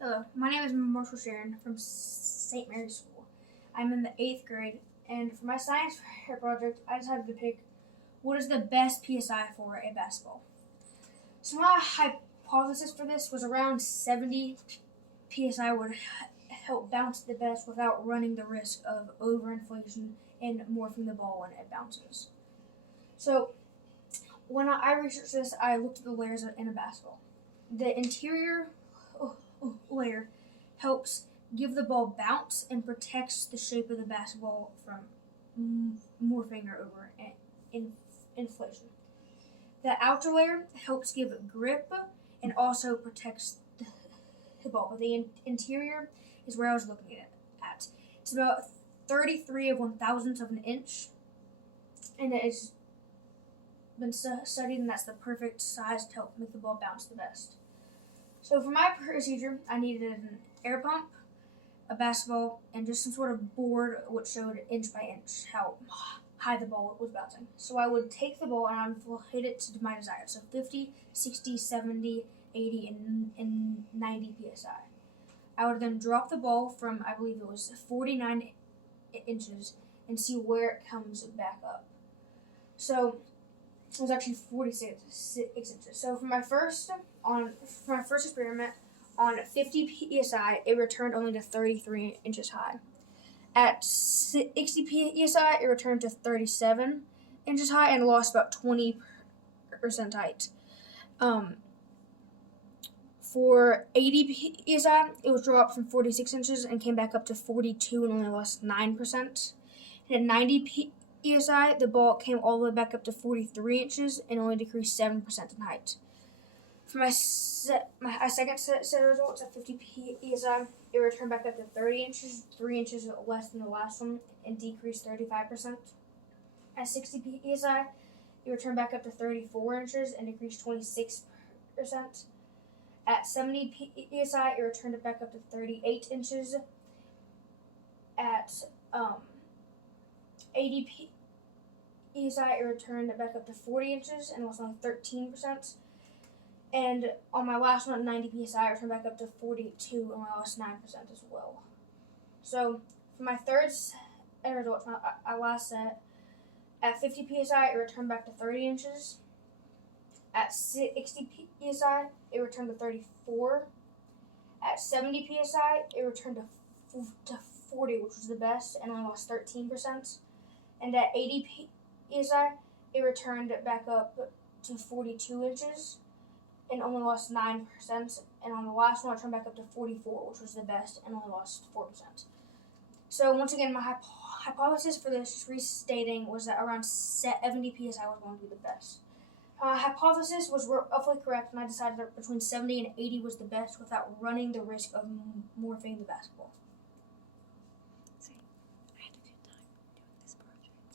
Hello, my name is MarshallShearin from St. Mary's School. I'm in the 8th grade, and for my science fair project, I decided to pick what is the best PSI for a basketball. So my hypothesis for this was around 70 PSI would help bounce the best without running the risk of overinflation and morphing the ball when it bounces. So when I researched this, I looked at the layers in a basketball. The interior layer helps give the ball bounce and protects the shape of the basketball from morphing or over inflation. The outer layer helps give grip and also protects the ball. But the interior is where I was looking at. It's about 33 of 1,000th of an inch, and it's been studied, and that's the perfect size to help make the ball bounce the best. So for my procedure, I needed an air pump, a basketball, and just some sort of board which showed inch by inch how high the ball was bouncing. So I would take the ball and I would inflate it to my desire. So 50, 60, 70, 80, and 90 PSI. I would then drop the ball from, I believe it was 49 inches, and see where it comes back up. So it was actually 46 inches. So for my first experiment on 50 psi, it returned only to 33 inches high. At 60 psi, it returned to 37 inches high and lost about 20% height. For 80 psi, it was dropped from 46 inches and came back up to 42 and only lost 9%. And at 90 PSI, the ball came all the way back up to 43 inches and only decreased 7% in height. For my second set of results at 50 PSI, it returned back up to 30 inches, 3 inches less than the last one, and decreased 35%. At 60 PSI, it returned back up to 34 inches and decreased 26%. At 70 PSI, it returned it back up to 38 inches. At 80 PSI, it returned it back up to 40 inches and lost only 13%. And on my last one at 90 PSI, it returned back up to 42 and I lost 9% as well. So for my third set of results, my last set, at 50 PSI, it returned back to 30 inches. At 60 PSI, it returned to 34. At 70 PSI, it returned to 40, which was the best, and only lost 13%. And at 80 PSI, it returned back up to 42 inches and only lost 9%. And on the last one, it turned back up to 44, which was the best, and only lost 4%. So once again, my hypothesis for this, just restating, was that around 70 PSI was going to be the best. Hypothesis was roughly correct, and I decided that between 70 and 80 was the best without running the risk of morphing the basketball.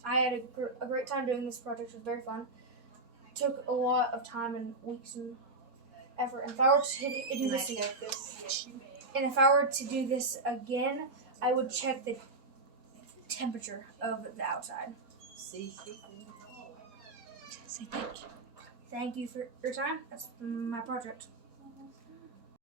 I had a great time doing this project. It was very fun. It took a lot of time and weeks and effort. And if I were to do this again, I would check the temperature of the outside. Say thank you. Thank you for your time. That's my project.